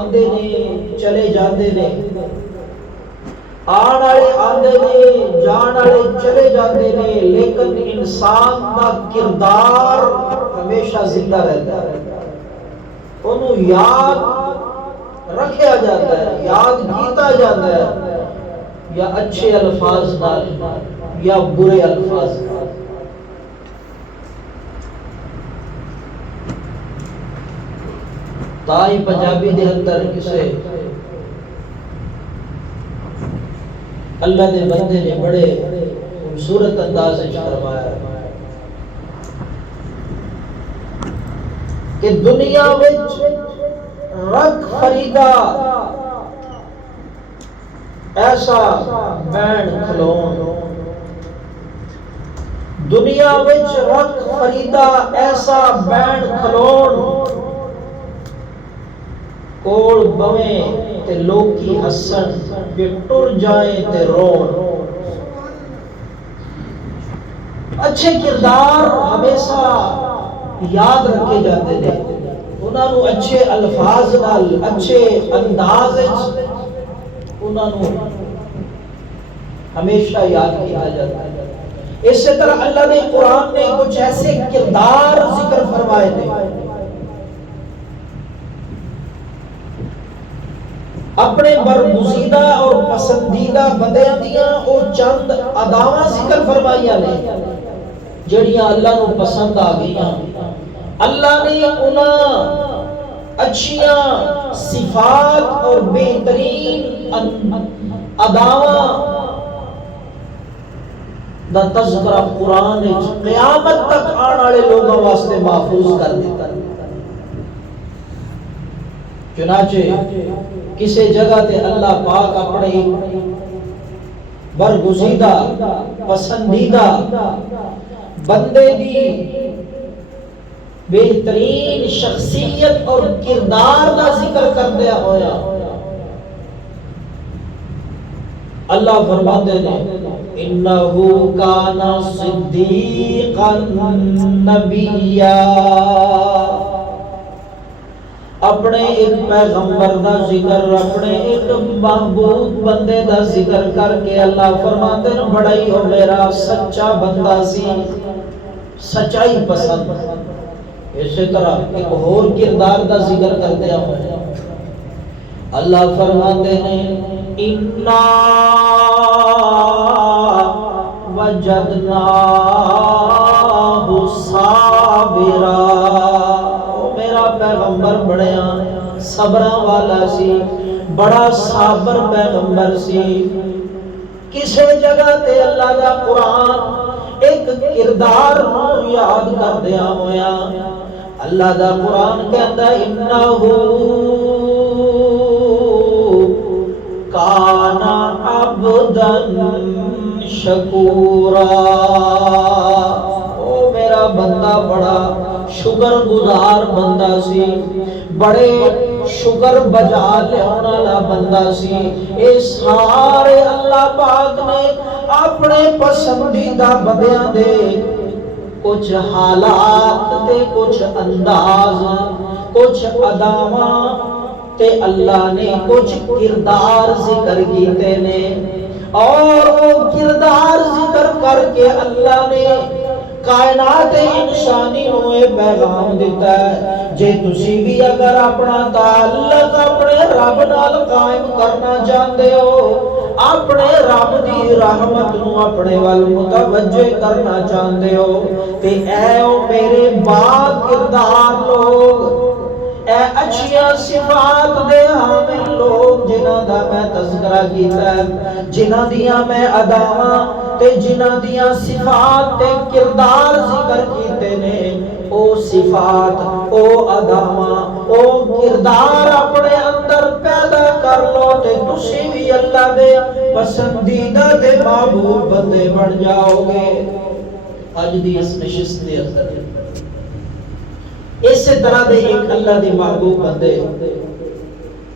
آندے نے چلے جاندے نے، آن والے آندے نے جان والے چلے جاندے نے، لیکن انسان دا کردار ہمیشہ زندہ رہتا ہے، انہوں یاد رکھیا جاتا ہے، یاد کیتا جاتا ہے، یا اچھے الفاظ نال یا برے الفاظ نال۔ تائی پنجابی دے اندر کسے اللہ دے بندے نے بڑے خوبصورت انداز وچ فرمایا کہ دنیا وچ رکھ فریدا ایسا بین کھلون، دنیا وچ رکھ فریدا ایسا بین کھلون، کول بویں تے لوکی ہسن کہ ٹر جائیں تے رون۔ اچھے کردار ہمیشہ یاد رکھے جاتے ہیں، انہاں نو اچھے الفاظ نال اچھے انداز وچ انہاں نو ہمیشہ یاد کیا جاتا ہے۔ اسی طرح اللہ نے قرآن میں کچھ ایسے کردار ذکر فرمائے تھے، اپنے برگزیدہ اور پسندیدہ بندیاں دیاں او چند اداواں ذکر فرمائیاں نے جڑیاں اللہ نو پسند آ گئیاں۔ اللہ نے انہاں اچھیاں صفات اور بہترین اداواں دا تذکرہ قرآن وچ قیامت تک آنے والے لوگوں واسطے محفوظ کر دیتا۔ چنانچہ کسی جگہ تے اللہ پاک اپنے برگزیدہ پسندیدہ بندے دی بہترین شخصیت اور کردار کا ذکر کردیا ہویا اللہ فرماتے ہیں انہو کان صدیقا نبیا، اپنے ایک پیغمبر دا ذکر، اپنے ایک محبوب بندے دا ذکر کر کے اللہ فرماتے ہیں بڑا ہی ہو میرا سچا بندہ سی، سچائی پسند۔ اسی طرح ایک اور کردار دا ذکر کرتے ہیں اللہ فرماتے ہیں اِنَّا وَجَدْنَاهُ صَابِرًا، او میرا پیغمبر بڑا صبراں والا سی، بڑا صابر پیغمبر سی۔ کسی جگہ تے اللہ دا قرآن ایک کردار یاد کردیا ہویا اللہ دا قرآن کہتا ہے انہو کان عبدا شکورا، او میرا بندہ بڑا شکر گزار بندہ سی، بڑے شکر بجا لیاون والا بندہ سی۔ اے سارے اللہ پاک نے اپنے پسندیدہ بندیاں دے کچھ حالات تے کچھ انداز کچھ اداواں تے اللہ نے کچھ کردار ذکر کیتے نے، اور وہ کردار ذکر کر کے اللہ نے کائنات انسانی ہوئے پیغام دیتا ہے جے تسی بھی اگر اپنا تعلق اپنے رب نال قائم کرنا چاہتے ہو، اپنے رب دی رحمت نو اپنے وال متوجہ کرنا چاہتے ہو، تے اے او میرے با کردار لوگ، اے اچھیاں صفات دے حامل لوگ جنہاں دا میں تذکرہ کیتا ہے، جنہاں دیاں میں اداواں تے جنہاں دیاں صفات تے کردار ذکر کیتے نے، او صفات او اداواں او کردار اپنے اندر پیدا کر لو تے تسی بھی اللہ دے پسندیدہ تے محبوب بندے بن جاؤ گے۔ اج دی اس نشست دے اندر اس طرح دے ایک اللہ دے محبوب بندے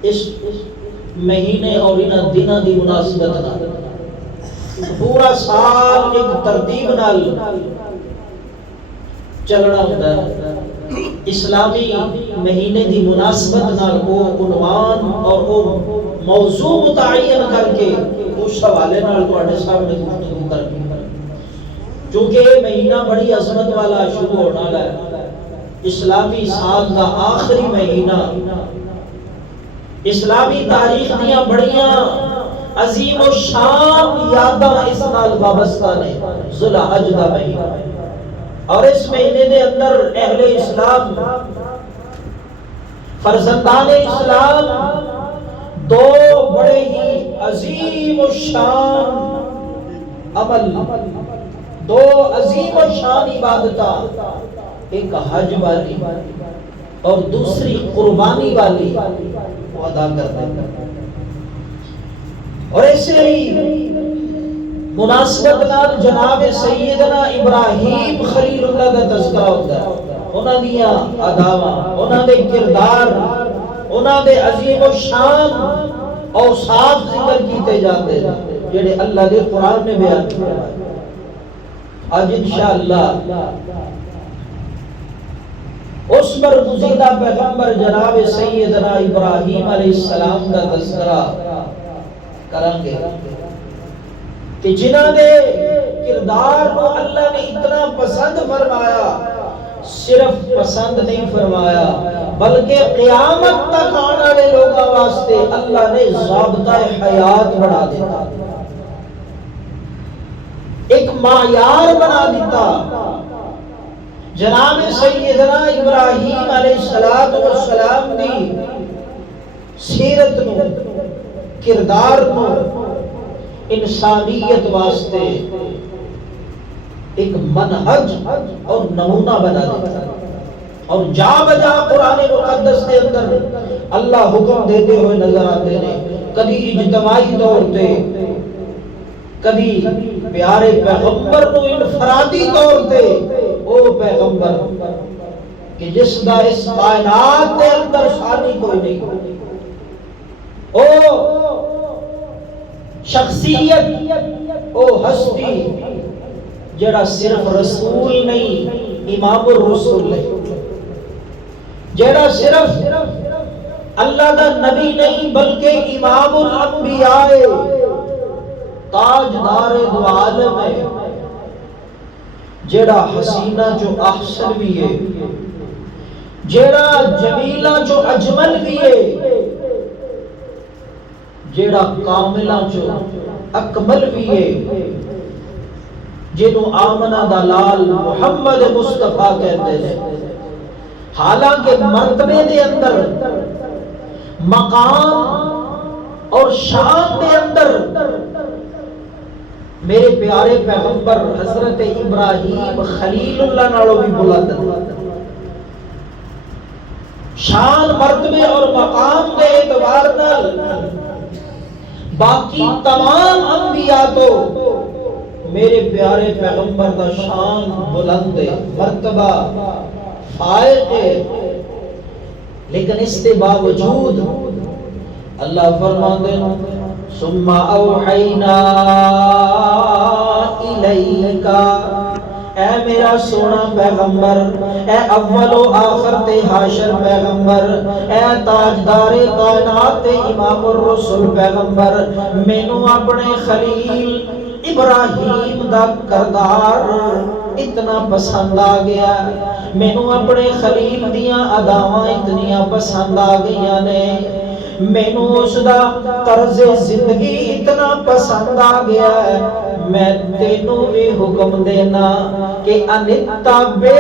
اس مہینے اور انہاں دنوں دی مناسبت نال پورا سال ایک ترتیب نال چلنا ہوتا ہے۔ اسلامی مہینے دی مناسبت نال وہ عنوان اور وہ موضوع متعین کر کے اس حوالے نال تواڈے سامنے گفتگو کرنی ہے، چونکہ یہ مہینہ بڑی عظمت والا شروع ہونے والا ہے، اسلامی سال کا آخری مہینہ، اسلامی تاریخ دیاں بڑیاں عظیم و شان یاداں اس نال وابستہ نے، ذوالحج دا مہینہ، اور اس مہینے دے اندر اہل اسلام، فرزندان اسلام دو بڑے ہی عظیم و شان عمل، دو عظیم و شان عبادتاں، ایک حج والی اور دوسری قربانی والی وہ ادا کرتے ہیں۔ اور ایسے ہی مناسبت نال جناب سیدنا ابراہیم خلیل اللہ کا تذکرہ ہوتا ہے، انہاں دیاں اداواں، انہاں دے کردار، انہاں دے عظیم و شان اوصاف ذکر کیتے جاتے ہیں جڑے اللہ دے قرآن نے بیان کیے۔ آج انشاءاللہ اس برگزیدہ پیغمبر جناب سیدنا ابراہیم علیہ السلام کا تذکرہ کریں گے کہ جنہاں دے کردار کو اللہ نے اتنا پسند فرمایا، صرف پسند نہیں فرمایا بلکہ قیامت تک آنے والے لوگوں واسطے اللہ نے ضابطہ حیات بنا دیتا، ایک معیار بنا دیتا۔ جناب سیدنا ابراہیم علیہ السلام دی سیرت نو، کردار نو انسانیت واسطے ایک منہج اور نمونہ بنا دیتا، اور جا بجا قرآن مقدس کے اندر اللہ حکم دیتے ہوئے نظر آتے ہیں، کبھی اجتماعی طور پہ، کبھی پیارے پیغمبر کو انفرادی طور پہ، او پیغمبر کہ جس دا اس کائنات کے اندر ثانی کوئی نہیں، او شخصیت، او ہستی جڑا صرف رسول نہیں امام الرسول ہے، جڑا صرف اللہ دا نبی نہیں بلکہ امام الانبیاء، تاجدار دو عالم ہے، جڑا حسینہ جو احسن بھی ہے، جڑا جمیلہ جو اجمل بھی ہے، جڑا کاملہ جو اکمل بھی ہے، جنہوں آمنہ دلال محمد مصطفیٰ کہتے ہیں۔ حالانکہ مرتبے دے اندر، مقام اور شان دے اندر میرے پیارے پیغمبر حضرت ابراہیم خلیل اللہ نالوں بھی بلند، شان، مرتبے اور مقام کے اعتبار نال باقی تمام انبیاء تو میرے پیارے پیغمبر دا شان بلند ہے، مرتبہ فائق ہے، لیکن اس کے باوجود اللہ فرماتے ہیں ثم اوحینا الیک، اے میرا سونا پیغمبر، اے اول و آخر تے حاشر پیغمبر، اے تاجدار کائنات تے امام الرسل پیغمبر، مینوں اپنے خلیل ابراہیم دا کردار اتنا پسند آ گیا، مینوں اپنے خلیل دیاں اداواں اتنیاں پسند آ گئیاں نے، مینوں اس دا طرز زندگی اتنا پسند آ گیا ہے، میں تینوں بھی حکم دینا کہ انتبع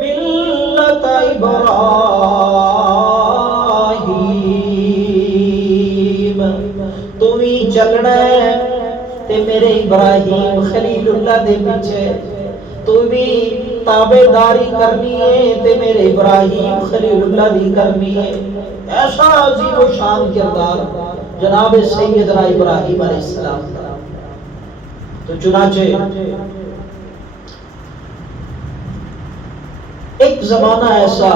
ملت ابراہیم، تم ہی چلنا ہے تے میرے ابراہیم خلیل اللہ دے پیچھے، تم ہی تابعداری کرنی ہے تے میرے ابراہیم خلیل اللہ دی کرنی ہے۔ ایسا عظیم و شان کردار جناب سیدنا ابراہیم علیہ السلام کا۔ تو چنانچہ ایک زمانہ ایسا،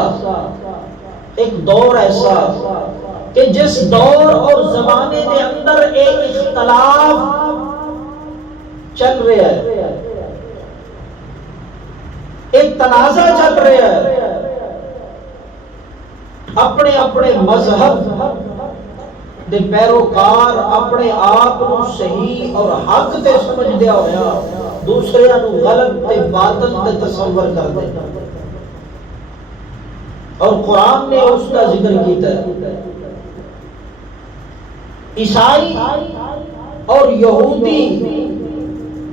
ایک دور ایسا کہ جس دور اور زمانے کے اندر ایک اختلاف چل رہا ہے، ایک تنازع چل رہا ہے، اپنے اپنے مذہب دے پیروکار اپنے آپ کو صحیح اور حق تے سمجھ دیا ہویا دوسرے نو غلط تے باطل تے تصور کر دے، اور قرآن نے اس کا ذکر کیتا ہے۔ عیسائی اور یہودی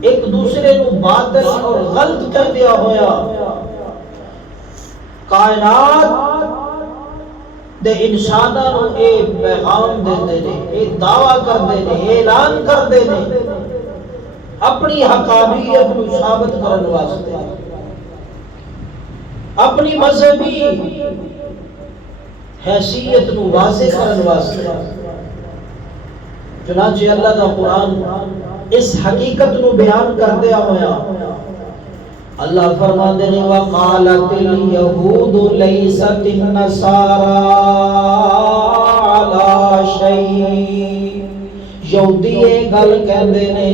ایک دوسرے نو باطل اور غلط کر دیا ہویا، کائنات دے انساناں نو اے پیغام دیندے نے، اے دعویٰ کردے نے، اعلان کردے نے اپنی حقانیت کو ثابت کرنے واسطے، اپنی مذہبی حیثیت کو واضح کرنے واسطے۔ چنانچہ اللہ دا قرآن اس حقیقت کو بیان کر دیا ہویا، اللہ فرماتے ہیں وَقَالَتِ الْيَهُودُ لَيْسَتِ النَّصَارَىٰ عَلَىٰ شَيْءٍ، یہودی یہ گل کہندے نے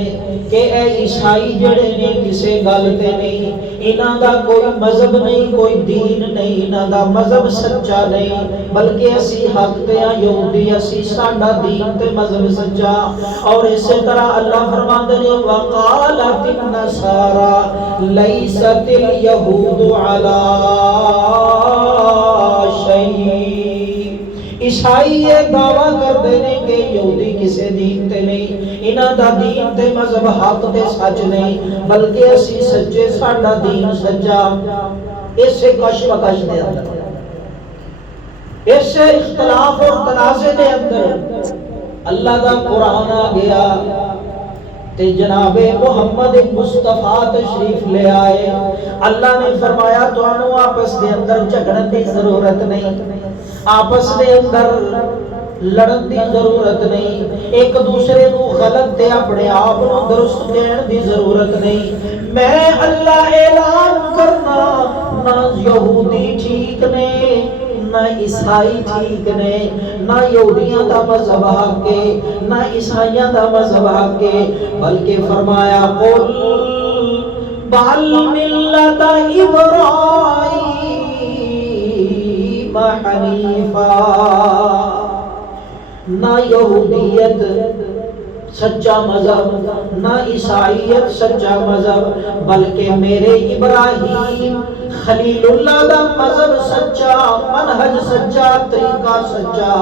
کہ اے عیسائی جڑے نے کسے گل تے نہیں، انہاں دا کوئی مذہب نہیں، کوئی دین نہیں، انہاں دا مذہب سچا نہیں، بلکہ اسی حق تے ہاں یہودی، اسی ساڈا دین تے مذہب سچا۔ اور اسی طرح اللہ فرماندے نے وَقَالَتِ النَّصَارَىٰ لَيْسَتِ الْيَهُودُ عَلَىٰ شَيْءٍ، عیسائی یہ دعویٰ کردے نے کہ یہودی کسے دین تے نہیں، انہاں دا دین تے مذہب حق تے سچ نہیں، بلکہ اسی سچے، ساڈا دین سچا۔ اسے کش مکش دے اندر، اسے اختلاف اور تنازع دے اندر اللہ دا قرآن آ گیا تے جناب محمد مصطفیٰ تشریف لے آئے۔ اللہ نے فرمایا تانوں آپس دے اندر جھگڑن دی ضرورت نہیں، آپس دے اندر لڑن دی ضرورت نہیں، ایک دوسرے کو غلط تے اپنے آپ کو درست کہن دی ضرورت نہیں۔ میں اللہ اعلان کرنا نہ یہودی ٹھیک نے نہ عیسائی ٹھیک نے، نہ یہودیاں دا مذہب حق ہے نہ عیسائیاں دا مذہب حق ہے، بلکہ فرمایا قل بل ملت ابراہیم حنیفا، نہ یہودیت سچا مذہب نہ عیسائیت سچا مذہب، بلکہ میرے ابراہیم خلیل اللہ دا مذہب سچا، منہج سچا، طریقہ سچا،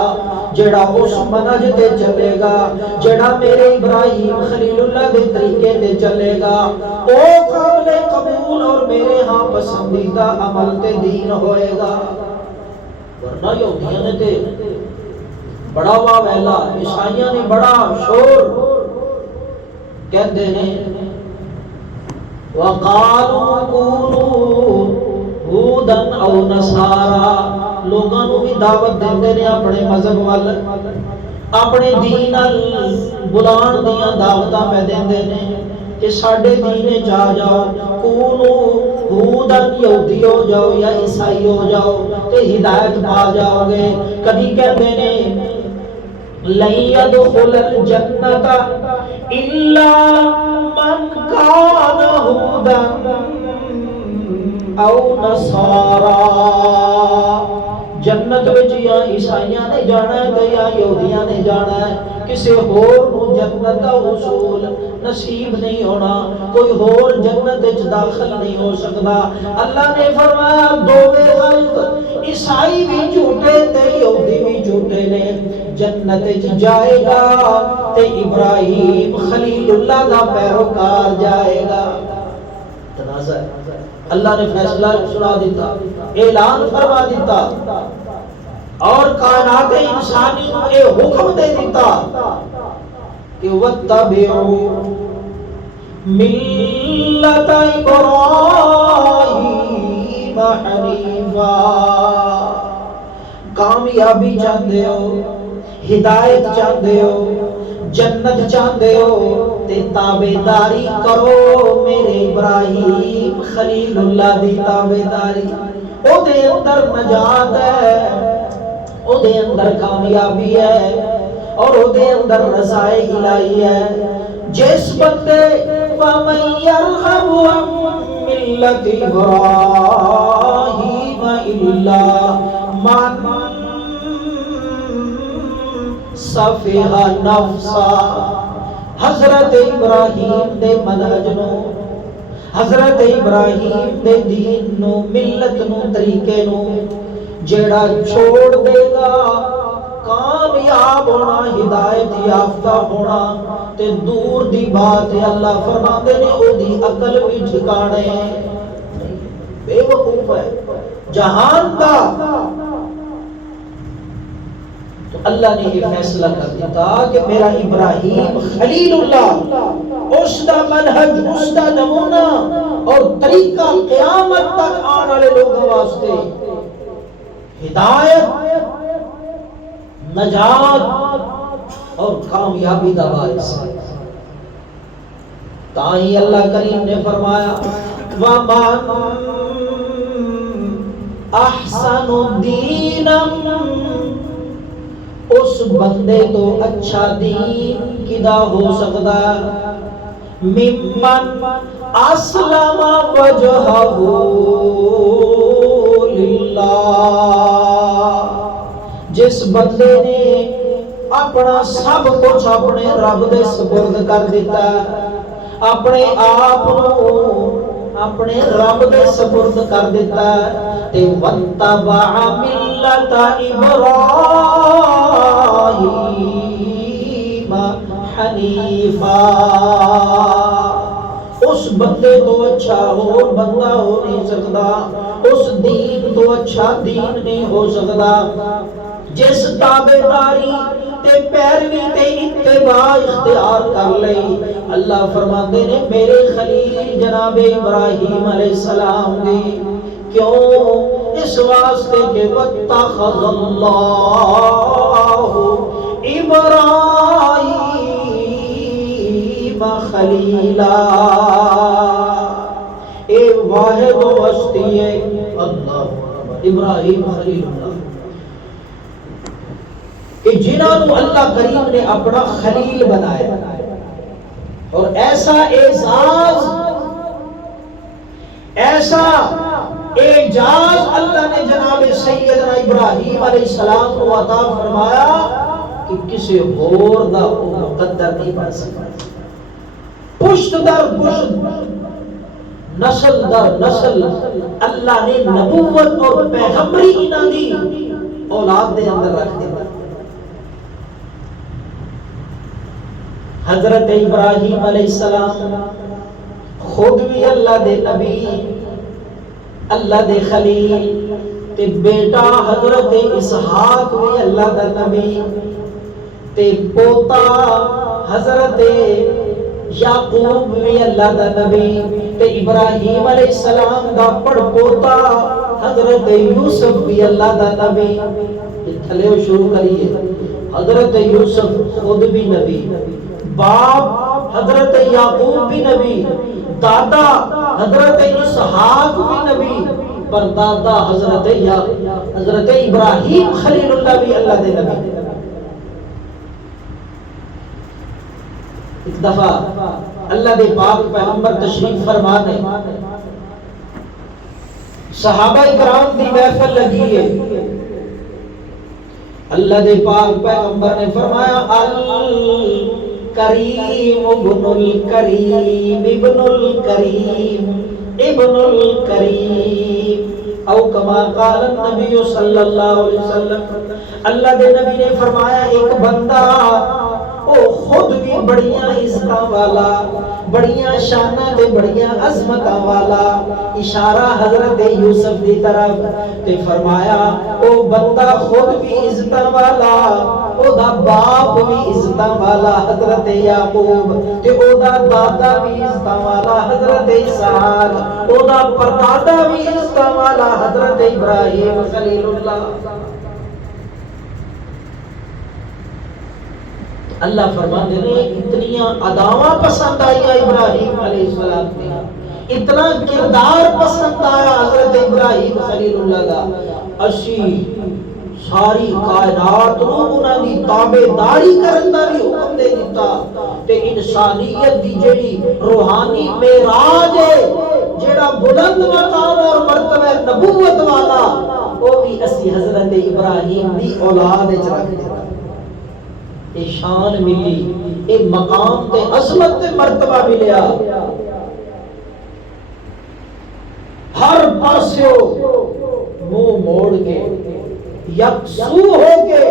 جڑا اس منہج تے چلے گا، جڑا میرے ابراہیم خلیل اللہ دے طریقے تے چلے گا، او قابل قبول اور میرے ہاں پسندیدہ عمل تے دین ہوئے گا۔ ورنہ یہودیاں نے تے بڑا واویلا، عیسائیاں نے بڑا شور کہتے ہیں وَقَالُوا كُونُوا هُودًا أَوْ نَصَارَىٰ، لوگاں نو بھی دعوت دیندے نے اپنے مذہب وال، اپنے دین ال بلان دیاں دعوتاں پہ دیندے نے کہ ساڈے دین چا جاؤ، کونو ہودن یہودی ہو جاؤ یا عیسائی ہو جاؤ تے ہدایت پا جاؤ گے۔ کبھی کہتے ہیں لَن يَدْخُلَ الْجَنَّةَ إِلَّا مَنْ كَانَ هُودًا أَوْ نَصَارَىٰ، جنت وچ یا عیسائیاں نے جانا ہے تے یا یہودیاں نے جانا ہے، کسی ہور نو جنت دا حصول نصیب نہیں ہونا، کوئی ہور جنت وچ داخل نہیں ہو سکتا۔ اللہ نے فرمایا دوویں خلق عیسائی بھی جھوٹے تے یہودی بھی جھوٹے نے، جنت وچ جائے گا تے ابراہیم خلیل اللہ دا پیروکار جائے گا۔ تنازع اللہ نے فیصلہ سنا دیتا، اعلان فرما دیتا، اور کائنات انسانی کو یہ حکم دے دیتا کہ وَاتَّبِعُوا مِلَّةَ إِبْرَاهِيمَ حَنِيفًا، کامیابی چاہتے ہو، ہدایت چاہتے ہو، جنت چاہتے ہو تے تابعداری کرو میرے ابراہیم خلیل اللہ دی تابعداری، او دے اندر نجات ہے، او دے اندر کامیابی ہے، اور او دے اندر رضائے الہی ہے۔ جس بندے وَمَن يَرْغَبُ عَن مِّلَّةِ إِبْرَاهِيمَ إِلَّا مَن صفیہ نفسا حضرت ابراہیم دے منہج نو، حضرت ابراہیم دے دین نو، ملت نو، طریقے نو جیڑا چھوڑ دے گا کامیاب ہونا، ہدایت یافتہ ہونا تے دور دی بات ہے۔ اللہ فرماندے نے او دی عقل بھی ٹھکانے بے وقوف ہے جہان دا۔ تو اللہ نے یہ فیصلہ کر دیتا کہ میرا ابراہیم خلیل اللہ، اس دا منہج، اس دا نمونہ اور طریقہ قیامت تک آنے والے لوگوں واسطے ہدایت، نجات اور کامیابی دا باعث ہے۔ تاہی اللہ کریم نے فرمایا وَمَنْ أَحْسَنُ دِينًا، اس بندے تو اچھا دین کدا ہو سکتا ممن اسلم وجہہ للہ، جس بندے نے اپنا سب کچھ اپنے رب دے سپرد کر دیتا، اپنے آپ اپنے رب دے سپرد کر دیتا تے وَاتَّبَعَ مِلَّةَ إِبْرَاهِيمَ حَنِيفًا، اس بندے تو اچھا اور بندہ ہو نہیں سکتا، اس دین تو اچھا دین نہیں ہو سکتا جس تابعداری تے پیروی تے اتباع اختیار کر لئی۔ اللہ فرماتے نے میرے خلیل جناب ابراہیم علیہ السلام دی، کیوں؟ اس واسطے کہ وَاتَّخَذَ اللَّهُ إِبْرَاهِيمَ خَلِيلًا، اے واحد و ہستی ہے اللہ ابراہیم خلیل اللہ، کہ جنہوں نے اللہ کریم نے اپنا خلیل بنایا، اور ایسا اعزاز، ایسا اعجاز اللہ نے جناب سیدنا ابراہیم علیہ السلام کو عطا فرمایا کہ کسی اور دا مقدر نہیں بن سکتا۔ پشت در پشت، نسل در نسل اللہ نے نبوت اور پیغمبری انہاں دی اولاد دے اندر رکھ دیا۔ حضرت ابراہیم علیہ السلام خود بھی اللہ دے نبی، اللہ دے خلیل، تے بیٹا حضرت اسحاق بھی اللہ دا نبی، تے پوتا حضرت یعقوب بھی اللہ دا نبی، تے ابراہیم علیہ السلام دا پڑ پوتا حضرت یوسف بھی اللہ دا نبی۔ تھلے شروع کریے، حضرت یوسف خود بھی نبی، باپ حضرت یعقوب بھی نبی، دادا حضرت اسحاق بھی نبی، پر دادا حضرت ابراہیم خلیل اللہ بھی اللہ دے نبی۔ ایک دفعہ اللہ دے پاک پیغمبر تشریف فرما نے، صحابہ کرام دی محفل لگی ہے، اللہ دے پاک پیغمبر نے فرمایا کریم ابن الکریم ابن الکریم ابن الکریم، او کما قال النبی صلی اللہ علیہ وسلم، اللہ دے نبی نے فرمایا ایک بندہ او خود بھی بڑیاں عزتاں والا، بڑیاں شاناں تے بڑیاں عظمتاں والا، اشارہ حضرت یوسف دی طرف، تے فرمایا او بندہ خود بھی عزتاں والا، او دا باپ بھی عزتاں والا حضرت یعقوب، تے او دا دادا بھی عزتاں والا حضرت اسحاق، او دا پردادا بھی عزتاں والا حضرت ابراہیم خلیل اللہ۔ اللہ فرماتے ہیں اتنیاں اداواں پسند آئی ابراہیم علیہ السلام نے، اتنا کردار پسند آیا حضرت ابراہیم خلیل اللہ کا، اسی ساری کائنات نو انہاں دی تابعداری کرن دا بھی حکم دے دیتا، تے انسانیت دی جڑی روحانی معراج ہے، جڑا بلند مقام اور مرتبہ نبوت والا، وہ بھی اسی حضرت ابراہیم دی اولاد وچ رکھ دیتا۔ اے شان ملی، اے مقام تے عظمت تے مرتبہ ملیا، ہر پاسوں منہ موڑ کے یکسو ہو کے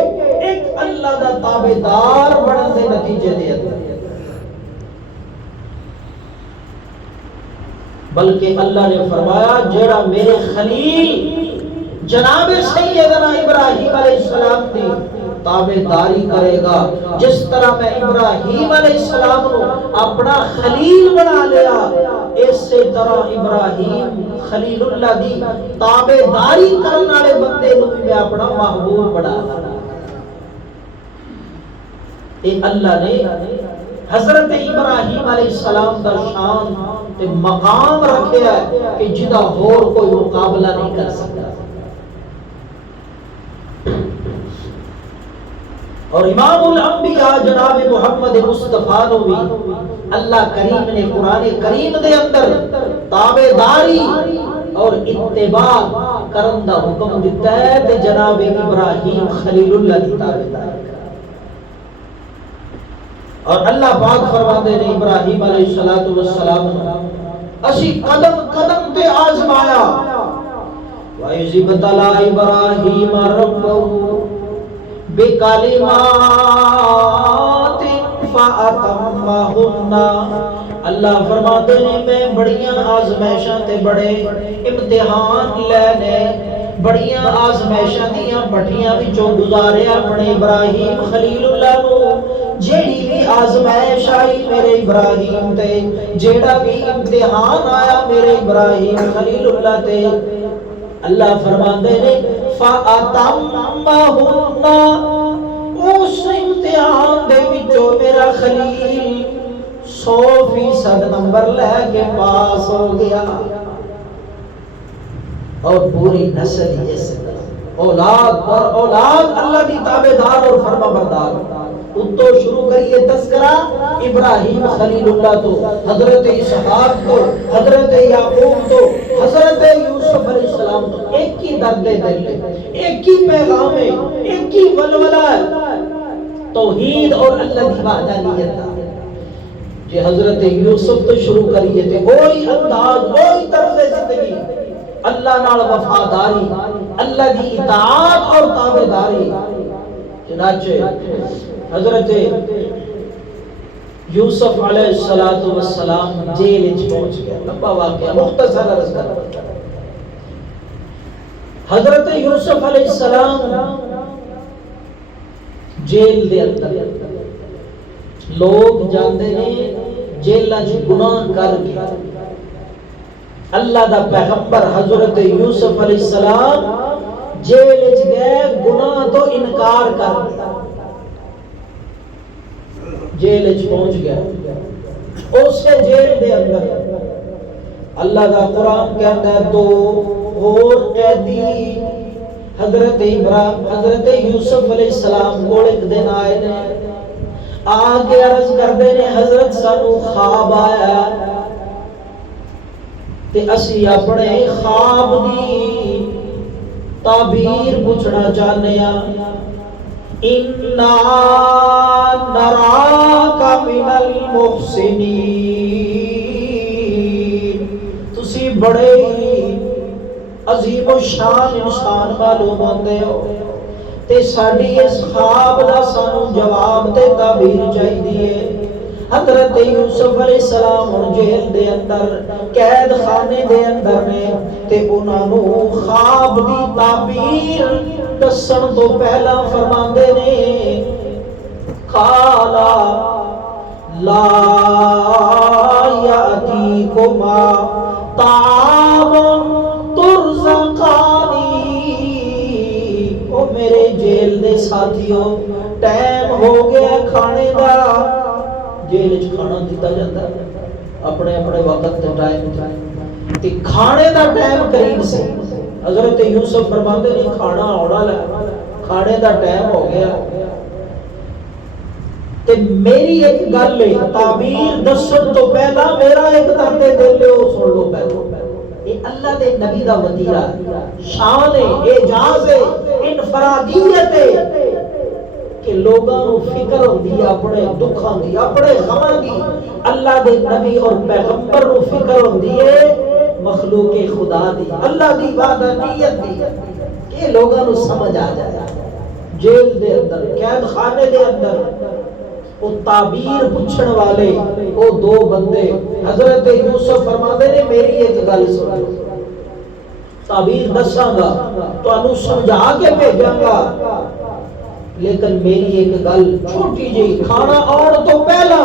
ایک اللہ دا تابعدار بنن دے نتیجے دے اندر، بلکہ اللہ نے فرمایا جیڑا میرے خلیل جناب سیدنا ابراہیم علیہ السلام دی تابعداری کرے گا، جس طرح میں ابراہیم علیہ السلام کو اپنا خلیل بنا لیا، اسی طرح ابراہیم خلیل اللہ دی تابعداری کرنے والے بندے کو بھی میں اپنا محبوب بنا لیا۔ اے اللہ نے حضرت ابراہیم علیہ السلام دا شان تے مقام رکھیا ہے کہ جدا اور کوئی مقابلہ نہیں کر سکتا۔ اور امام الانبیاء جناب محمد مصطفیٰ نو بھی اللہ کریم نے قرآن کریم دے اندر تابعداری اور اتباع کرن دا حکم دیتا ہے تے جناب ابراہیم خلیل اللہ دی تابعداری، اور اللہ پاک فرماتے ہیں ابراہیم علیہ السلام اسی قدم قدم تے آزمایا، وَإِذِ ابْتَلَىٰ إِبْرَاهِيمَ رَبُّهُ بِكَلِمَاتٍ فَأَتَمَّهُنَّ، اللہ فرماتے ہیں میں بڑیاں آزمائشاں تے بڑے امتحان لینے، بڑیاں آزمائشاں دیاں بٹیاں وچوں گزاریا اپنے ابراہیم خلیل اللہ نو، جیڑی بھی آزمائش آئی میرے ابراہیم تے، جیڑا بھی امتحان آیا میرے ابراہیم خلیل اللہ تے، اللہ فرماندے نے فَأَتَمَّهُنَّ، اس امتحان دے وچوں میرا خلیل 100% نمبر لے کے پاس ہو گیا، اور پوری نسل اس اولاد پر اولاد اللہ دی تابعدار اور فرما بردار۔ اتو شروع کریے تذکرہ ابراہیم خلیل اللہ تو، حضرت اسحاق تو، حضرت یعقوب تو، حضرت یوسف علیہ السلام تو، ایک ہی درد دل ہے، ایک ہی پیغام ہے، ایک ہی ولولہ ہے، توحید اور اللہ کی وحدانیت کا۔ یہ حضرت یوسف تو شروع کریے تھے وہی انداز، وہی طرز زندگی، اللہ نال وفاداری، اللہ کی اطاعت اور تابعداری۔ چنانچہ حضرت یوسف علیہ السلام جیل وچ پہنچ گیا، لمبا واقعہ مختصر عرض کرتا۔ حضرت یوسف علیہ السلام جیل دے اندر، لوگ جاندے نے جیلاں وچ گناہ کر کے، اللہ دا پیغمبر حضرت یوسف علیہ السلام جیل وچ گئے گناہ تو انکار کر کے، جیل وچ پہنچ گیا، اس سے جیل دے اندر اللہ دا قرآن کہتا ہے دو اور قیدی حضرت یوسف علیہ السلام کو ایک دن آئے نے، آگے عرض کردے نے حضرت سانو خواب آیا تے اسی اپنے خواب دی تعبیر پوچھنا چاہنے ہیں، اِنَّا نَرَاكَ مِنَ الْمُحْسِنِينَ، تسی بڑے ہی عظیم و شان انسان معلوم ہوندے ہو، تے ساڈی اس خواب دا سانو جواب تے تعبیر چاہیے۔ حضرت یوسف علیہ السلام جیل دے اندر قید خانے دے اندر نے، تے انہاں نو خواب دی تعبیر دسن تو پہلا فرماندے نے، قالا لا یاتیکما طعام ترزقانی، او میرے جیل دے ساتھیوں ٹائم ہو گیا کھانے دا، جیل وچ کھانا دیتا جاتا اپنے اپنے وقت تے ٹائم تے کھانے دا ٹائم قریب سے، حضرت یوسف فرماتے نہیں کھانا آنا ہے، کھانے دا ٹائم ہو گیا، تے میری ایک گل ہے تعبیر دسن تو پہلا میرا ایک درد دل ہے وہ سن لو پہلا، یہ اللہ دے نبی دا وطیرہ شان ہے، اعجاز ہے، انفرادیت ہے، کہ لوگاں نو فکر ہوندی اپنے دکھاں دی اپنے غماں دی، اللہ دے نبی اور پیغمبر نو فکر ہوندی ہے مخلوق خدا دی، اللہ دی وحدانیت دی، کہ لوگاں نو سمجھ آ جائے۔ جیل دے اندر، قید خانے دے اندر وہ تعبیر پوچھن والے وہ دو بندے حضرت یوسف فرماتے نے میری ایک گل سنو، تعبیر دساں گا تانوں سمجھا کے بھیجاں گا، لیکن میری ایک گل چھوٹی جی، کھانا آن تو پہلا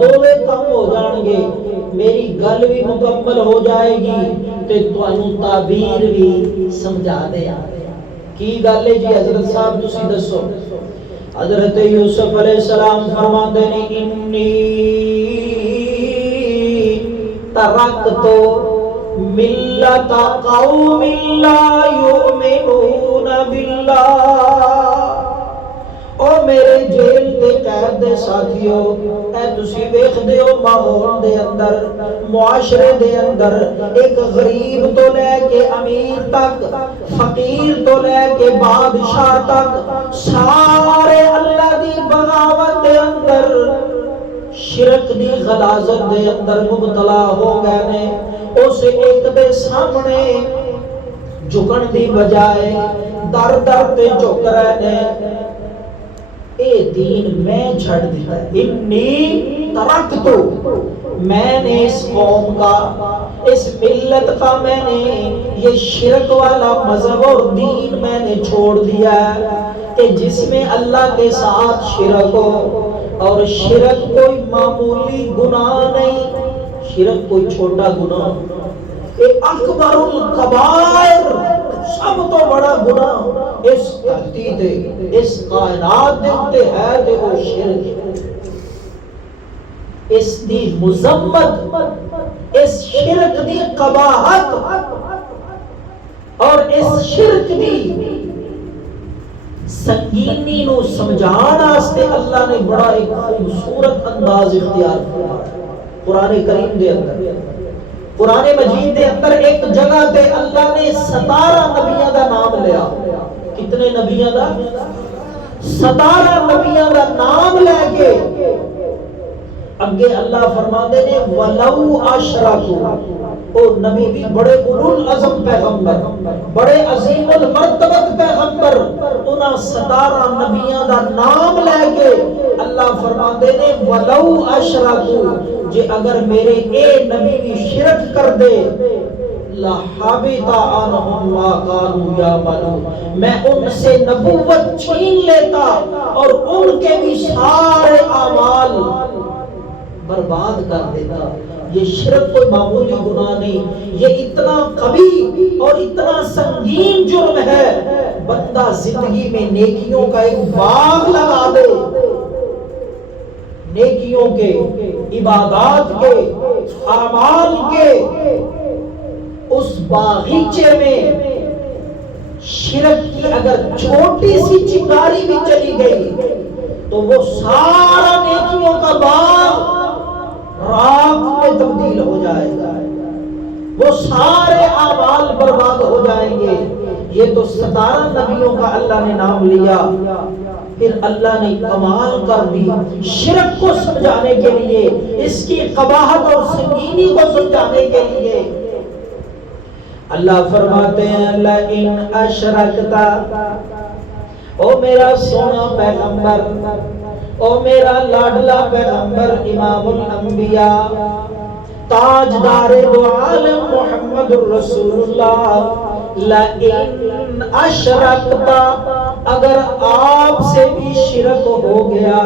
دوویں کم ہو جان گے، میری گل بھی مکمل ہو جائے گی تے تانوں تعبیر بھی سمجھا دے۔ کی گل ہے جی حضرت صاحب تسی دسو؟ حضرت یوسف علیہ السلام فرماتے ہیں انی ترکت ملت قوم لا یؤمنون باللہ۔ او میرے جیل دے قید دے ساتھیو، اے تسی ویکھدے ہو ماحول دے اندر، معاشرے دے اندر ایک غریب تو لے کے امیر تک، فقیر تو لے کے بادشاہ تک، سارے اللہ دی بغاوت دے اندر، شرک دی غلاظت دے اندر مبتلا ہو گئے نے۔ اس ایک دے سامنے جھکن دی بجائے در در تے جھک رہے نے۔ اے دین میں چھڑ دیا، انی ترکتو، میں نے اس قوم کا، اس ملت کا، میں نے یہ شرک والا مذہب اور دین میں نے چھوڑ دیا ہے کہ جس میں اللہ کے ساتھ شرک ہو، اور شرک کوئی معمولی گناہ نہیں، شرک کوئی چھوٹا گناہ، ایک اکبر الکبائر، سب تو بڑا گناہ اس دھرتی تے، اس کائنات دے اتے ہے تے وہ شرک۔ اس دی مذمت، اس شرک دی قباحت اور اس شرک دی سنگینی نو سمجھان واسطے اللہ نے بڑا ایک خوبصورت انداز اختیار کیا قرآن کریم دے اندر۔ قرآن مجید دے اندر ایک جگہ تے اللہ نے 17 نبیوں دا نام لیا۔ کتنے نبیوں دا؟ 17 نبیوں دا نام لے کے اگے اللہ فرماتے نے وَلَوْ أَشْرَكُوا، او نبی بھی بڑے اولو العزم پیغمبر، بڑے عظیم المرتبت پیغمبر، انہاں 17 نبیوں دا نام لے کے اللہ فرماتے نے وَلَوْ أَشْرَكُوا، جے اگر میرے اے نبی بھی شرک کر دے لَحَبِطَ عَنْهُمْ مَا كَانُوا يَعْمَلُونَ، میں ان سے نبوت چھین لیتا اور ان کے بھی سارے اعمال برباد کر دیتا۔ یہ شرک کوئی معمولی گناہ نہیں، یہ اتنا قبیح اور اتنا سنگین جرم ہے، بندہ زندگی میں نیکیوں کا ایک باغ لگا دے، نیکیوں کے، عبادات کے، اعمال کے اس باغیچے میں شرک کی اگر چھوٹی سی چنگاری بھی چلی گئی تو وہ سارا نیکیوں کا باغ راکھ میں تبدیل ہو جائے گا، وہ سارے اعمال برباد ہو جائیں گے۔ یہ تو 17 نبیوں کا اللہ نے نام لیا، پھر اللہ نے کمال کر دی شرک کو سمجھانے کے لیے، اس کی قباحت اور سنگینی کو سمجھانے کے لیے۔ اللہ فرماتے ہیں لَإِنْ أَشْرَكْتَ، او میرا سونا پیغمبر، او میرا لاڈلا پیغمبر، امام الانبیاء، تاجدار دو عالم محمد الرسول اللہ، لَإِنْ أَشْرَكْتَ، اگر آپ سے بھی شرک ہو گیا،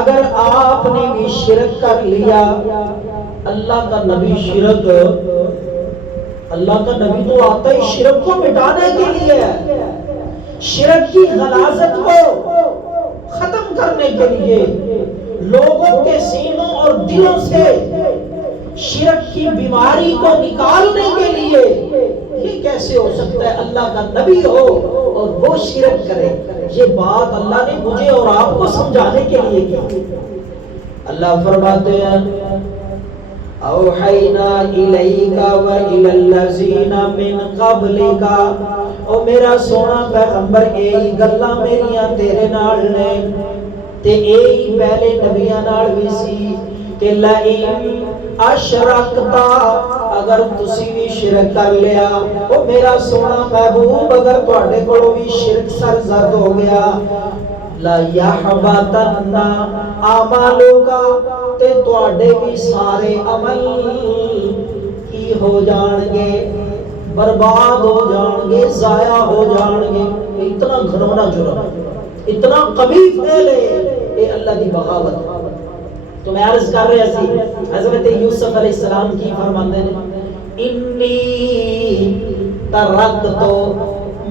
اگر آپ نے بھی شرک کر لیا۔ اللہ کا نبی شرک، اللہ کا نبی تو آتا ہی شرک کو مٹانے کے لیے ہے، شرک کی غلاظت کو ختم کرنے کے لیے، لوگوں کے سینوں اور دلوں سے شرک کی بیماری کو نکالنے کے لیے۔ یہ کیسے ہو سکتا ہے اللہ کا نبی ہو اور وہ شرک کرے؟ یہ بات اللہ نے مجھے اور آپ کو سمجھانے کے لیے کی۔ اللہ فرماتے ہیں اوحینا الیک و الی الذین من قبلک او میرا سونا پیغمبر یہی گلاں میریاں تیرے نال نے تے یہی پہلے نبیاں نال بھی سی کہ لئن اشرکتا اگر تسی بھی شرک کر لیا او میرا سونا محبوب اگر تواڈے کولوں بھی شرک سرزد ہو گیا لا یحبطن اعمالک تے تواڈے بھی سارے عمل کی ہو جان گے برباد ہو جان گے ضائع ہو جان گے اتنا گھنونا جرم اتنا قبیح فعل ہے اے اللہ کی بغاوت تو میں عرض کر رہا سی حضرت یوسف علیہ السلام کی فرماندے نے انی ترکت تو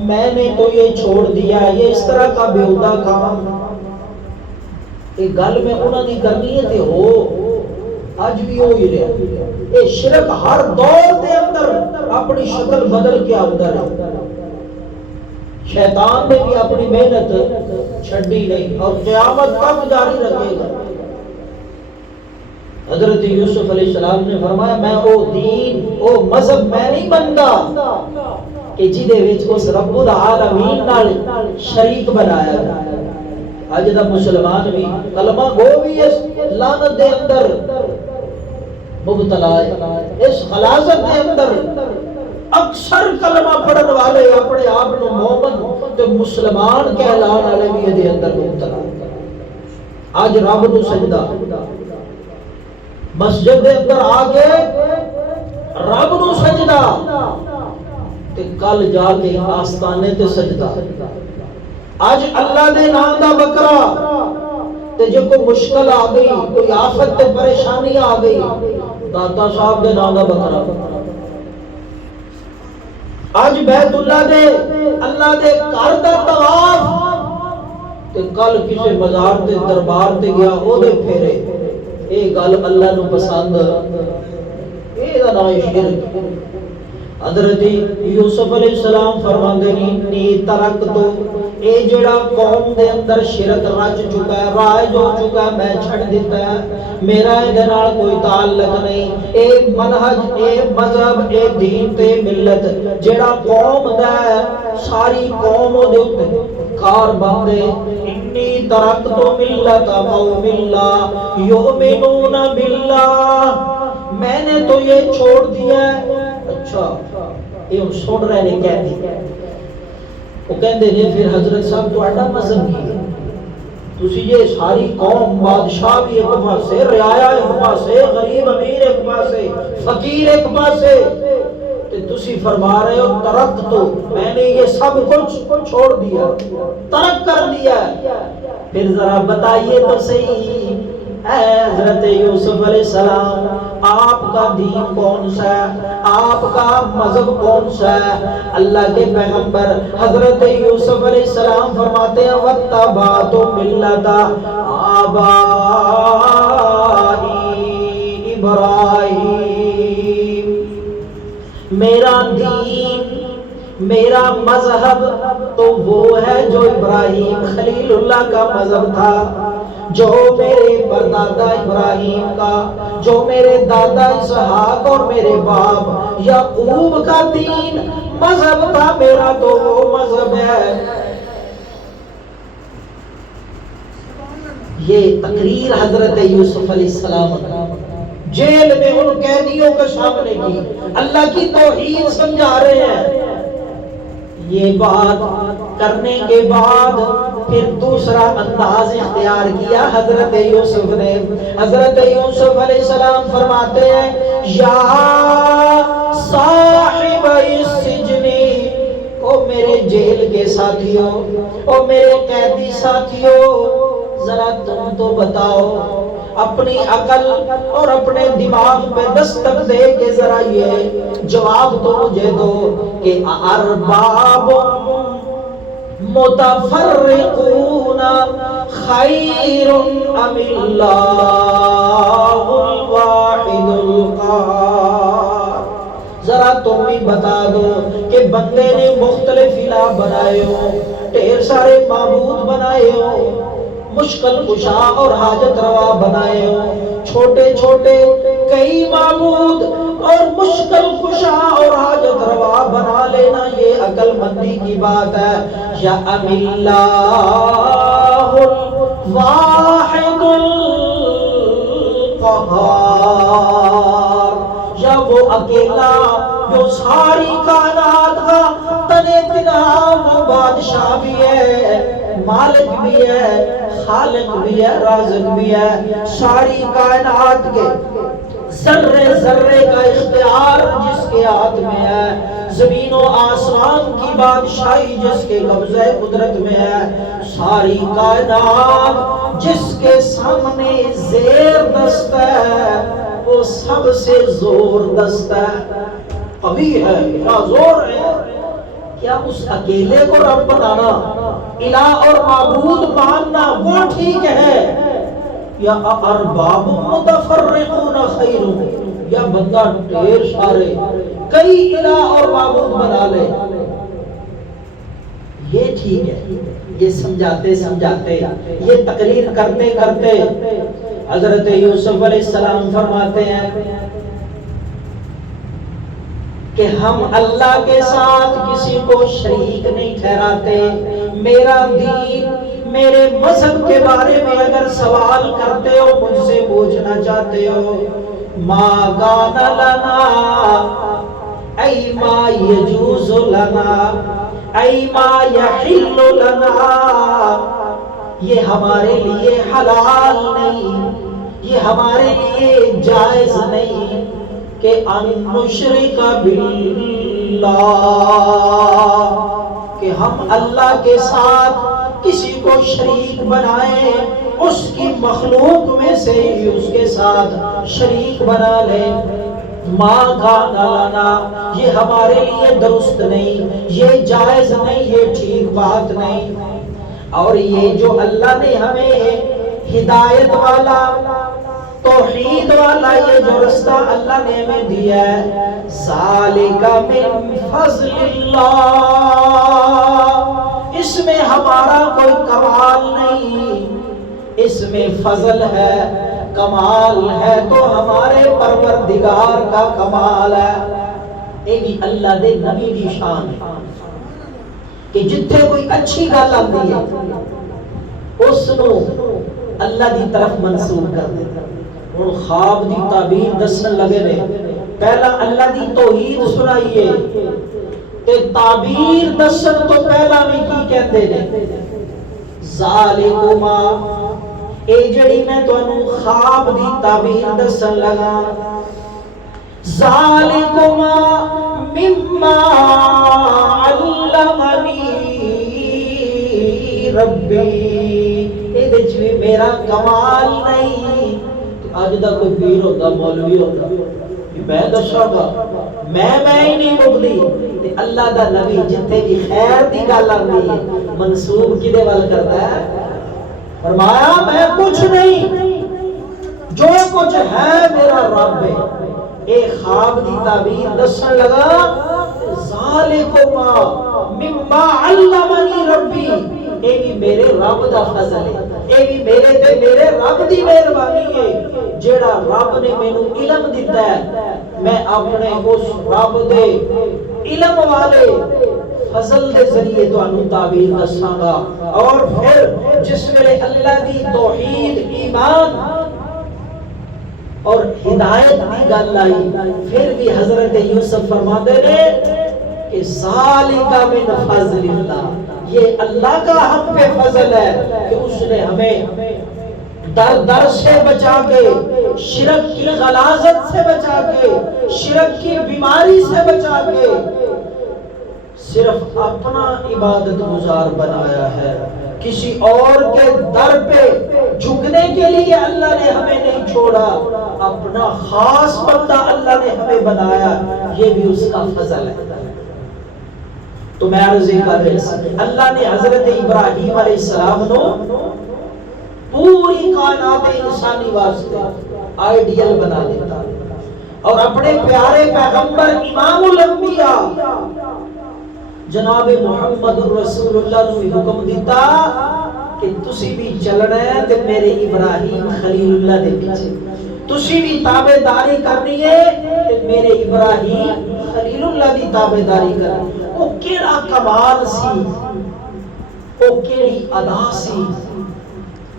میں نے تو یہ چھوڑ دیا یہ اس طرح کا بیہودہ کام ایک گل میں انہوں نے کرنی ہے تے ہو آج بھی ہو ہی رہا اے شرک ہر دور دے اندر اپنی شکل بدل کے آتا ہے شیطان نے بھی اپنی محنت چھڑی نہیں اور قیامت تک جاری رکھے گا حضرت یوسف علیہ السلام نے فرمایا میں او دین او مذہب میں نہیں بنتا کہ جدے وچ اس رب العالمین نال شریک بنایا گیا اج دا مسلمان بھی کلمہ گو بھی اس لعنت دے اندر مبتلا ہے اس غلاظت دے اندر اکثر کلمہ پڑھن والے اپنے آپ کو مومن تے مسلمان کہلان والے بھی دے اندر مبتلا اج رب نو سجدہ مسجد دے اندر آگے رب نو سجدہ تے کل جا کے آستانے تے سجدہ آج اللہ دے نام دا بکرا تے جو کوئی مشکل آ گئی کوئی آفت تے پریشانی آ گئی داتا صاحب دے نام دا بکرا آج بیت اللہ دے اللہ دے گھر دا طواف تے کل کسی مزار تے دربار تے گیا او دے پھیرے اے گل اللہ نو پسند اے دا نام شرک حضرت یوسف علیہ السلام فرماندے نے ترک تو اے جڑا قوم دے اندر شرک رچ چکا ہے رائج ہو چکا ہے میں چھڑ دیتا ہے میرا اے نال کوئی تعلق نہیں اے منہج اے مذہب اے دین تے ملت جڑا قوم دا ہے ساری قوم دے اوتے کار بندے انی ترک تو ملت قوم اللہ یؤمنون باللہ میں نے تو یہ چھوڑ دیا ہے اچھا یہ سن رہے نے کہہ دی وہ کہندے نے پھر حضرت صاحب تہاڈا مذہب کی ہے تسی یہ ساری قوم بادشاہ بھی ایک پاسے رعایا ایک پاسے غریب امیر ایک پاسے فقیر ایک پاسے تے تسی فرما رہے ہو ترک تو میں نے یہ سب کچھ چھوڑ دیا ترک کر دیا پھر ذرا بتائیے تو صحیح اے حضرت یوسف علیہ السلام آپ کا دین کون سا ہے آپ کا مذہب کون سا ہے اللہ کے پیغمبر حضرت یوسف علیہ السلام فرماتے ہیں وَاتَّبَعْتُ مِلَّةَ آبَائِي ابراہیم میرا دین میرا مذہب تو وہ ہے جو ابراہیم خلیل اللہ کا مذہب تھا جو میرے پردادا ابراہیم کا جو میرے دادا اسحاق اور میرے باپ یعقوب کا دین مذہب تھا میرا تو وہ مذہب ہے یہ تقریر حضرت یوسف علیہ السلام جیل میں ان قیدیوں کے سامنے کی اللہ کی توحید سمجھا رہے ہیں یہ بات کرنے کے بعد پھر دوسرا انداز اختیار کیا حضرت یوسف نے حضرت یوسف علیہ السلام فرماتے ہیں یا صاحب السجن او میرے جیل کے ساتھیوں او میرے قیدی ساتھیوں ذرا تم تو بتاؤ اپنی عقل اور اپنے دماغ پہ دستک دے کے ذرا یہ جواب تو مجھے دو کہ ارباب متفرقون خیر ام اللہ الواحد القہار ذرا تم بھی بتا دو کہ بندے نے مختلف الہ بنائے ہو ڈھیر سارے معبود بنائے ہو مشکل کشا اور حاجت روا بنائے ہو چھوٹے چھوٹے کئی معبود اور مشکل کشا اور حاجت روا بنا لینا یہ عقل مندی کی بات ہے. یا اللہ الواحد القہار، یا وہ اکیلا جو ساری کائنات کا تنے تنہا وہ بادشاہ بھی ہے، مالک بھی ہے، خالق بھی ہے، رازق بھی ہے. ساری کائنات کے ذرے ذرے کا اختیار جس کے ہاتھ میں ہے، زمین و آسمان کی بادشاہی جس کے قبضہ قدرت میں ہے، ساری کائنات جس کے سامنے زیر دست ہے، وہ سب سے زور دست ہے، قوی ہے، کیا زور ہے. کیا اس اکیلے کو رب بنانا، الہ اور معبود ماننا وہ ٹھیک ہے، یا ارباب متفرقون خیر، یا بندہ ڈھیر سارے کئی الہ اور معبود بنا لے یہ ٹھیک ہے؟ یہ سمجھاتے سمجھاتے یہ تقریر کرتے کرتے حضرت یوسف علیہ السلام فرماتے ہیں کہ ہم اللہ کے ساتھ کسی کو شریک نہیں ٹھہراتے. میرا دین، میرے مذہب کے بارے میں اگر سوال کرتے ہو، مجھ سے پوچھنا چاہتے ہو، ما کان لنا ای ما یجوز لنا ای ما یحل لنا، یہ ہمارے لیے حلال نہیں، یہ ہمارے لیے جائز نہیں کہ ان نشرک باللہ، کہ ہم اللہ کے ساتھ کسی کو شریک بنائیں، اس کی مخلوق میں سے اس کے ساتھ شریک بنا لیں. ما کان لنا، یہ ہمارے لیے درست نہیں، یہ جائز نہیں، یہ ٹھیک بات نہیں. اور یہ جو اللہ نے ہمیں ہدایت والا، توحید والا یہ جو رستہ اللہ نے ہمیں دیا ہے، ذالک من فضل اللہ، اس میں ہمارا کوئی کمال نہیں، اس میں فضل ہے، کمال ہے تو ہمارے پروردگار کا کمال ہے. یہ بھی اللہ دے نبی دی شان ہے کہ جتھے کوئی اچھی گل آتی ہے اس نو اللہ دی طرف منسوب کر دے. ہن خواب دی تعبیر دسن لگے نے، پہلا اللہ دی توحید سنائیے تے تعبیر دسن تو پہلا بھی کی کہندے نے، ذالکما، اے جڑی میں تانوں خواب دی تعبیر دسن لگا، ذالکما مما علمنی ربی، اے دے وچ میرا کمال نہیں. اج دا کوئی پیر ہوتا، مولوی ہوتا، میں دساں گا، میں ہی نہیں مکدی، تے اللہ دا نبی جتھے بھی خیر دی گل آندی ہے منسوب کدے ول کردا ہے؟ فرمایا میں کچھ نہیں، جو کچھ ہے میرا رب ہے. اے خواب دی تعبیر دسن لگا، ذالکما مما علمنی ربی، اے بھی میرے رب دا فضل ہے، اے بھی میرے تے میرے رب دی مہربانی ہے جیڑا رب نے مینوں علم دیتا ہے. میں اپنے اس رب دے علم والے فضل دے ذریعے تانوں تعبیر دساں گا. اور پھر جس ویلے اللہ دی توحید، ایمان اور ہدایت کی گل آئی، پھر بھی حضرت یوسف فرماتے ہیں کہ ذالک من فضل اللہ، یہ اللہ کا ہم پہ فضل ہے کہ اس نے ہمیں در سے بچا کے، شرک کی غلاظت سے بچا کے، شرک کی بیماری سے بچا کے صرف اپنا عبادت گزار بنایا ہے. کسی اور کے در پہ جھکنے کے لیے اللہ نے ہمیں نہیں چھوڑا، اپنا خاص بندہ اللہ نے ہمیں بنایا، یہ بھی اس کا فضل ہے. تو میں عرض کر رہا ہوں، اللہ نے حضرت ابراہیم علیہ السلام کو پوری کائنات انسانی واسطے آئیڈیل بنا دیتا اور اپنے پیارے پیغمبر امام الانبیاء جناب محمد رسول اللہ نے حکم دیتا کہ تسی بھی چلنا ہے تے میرے ابراہیم خلیل اللہ دے پیچھے. تسی بھی تابعداری کرنی ہے تے میرے ابراہیم خلیل اللہ دی تابعداری کرنی. وہ کیڑا کمال سی، وہ کیڑی ادا سی،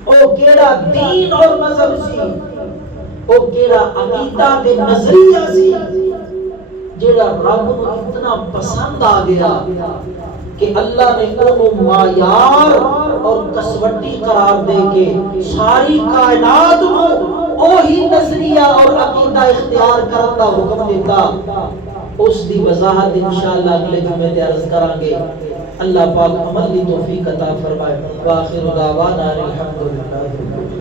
وہ کیڑا دین اور مذہب سی، وہ کیڑا عقیدہ تے نظریہ سی جیڑا رب کو اتنا پسند آ گیا کہ اللہ نے انہوں معیار اور کسوٹی قرار دے کے ساری کائنات کو وہی نظریہ اور عقیدہ اختیار کرنے کا حکم دیتا. اس دی وضاحت انشاءاللہ اگلے جمعے تے عرض کریں گے. اللہ پاک عمل کی توفیق عطا فرمائے. وآخر دعوانا الحمدللہ.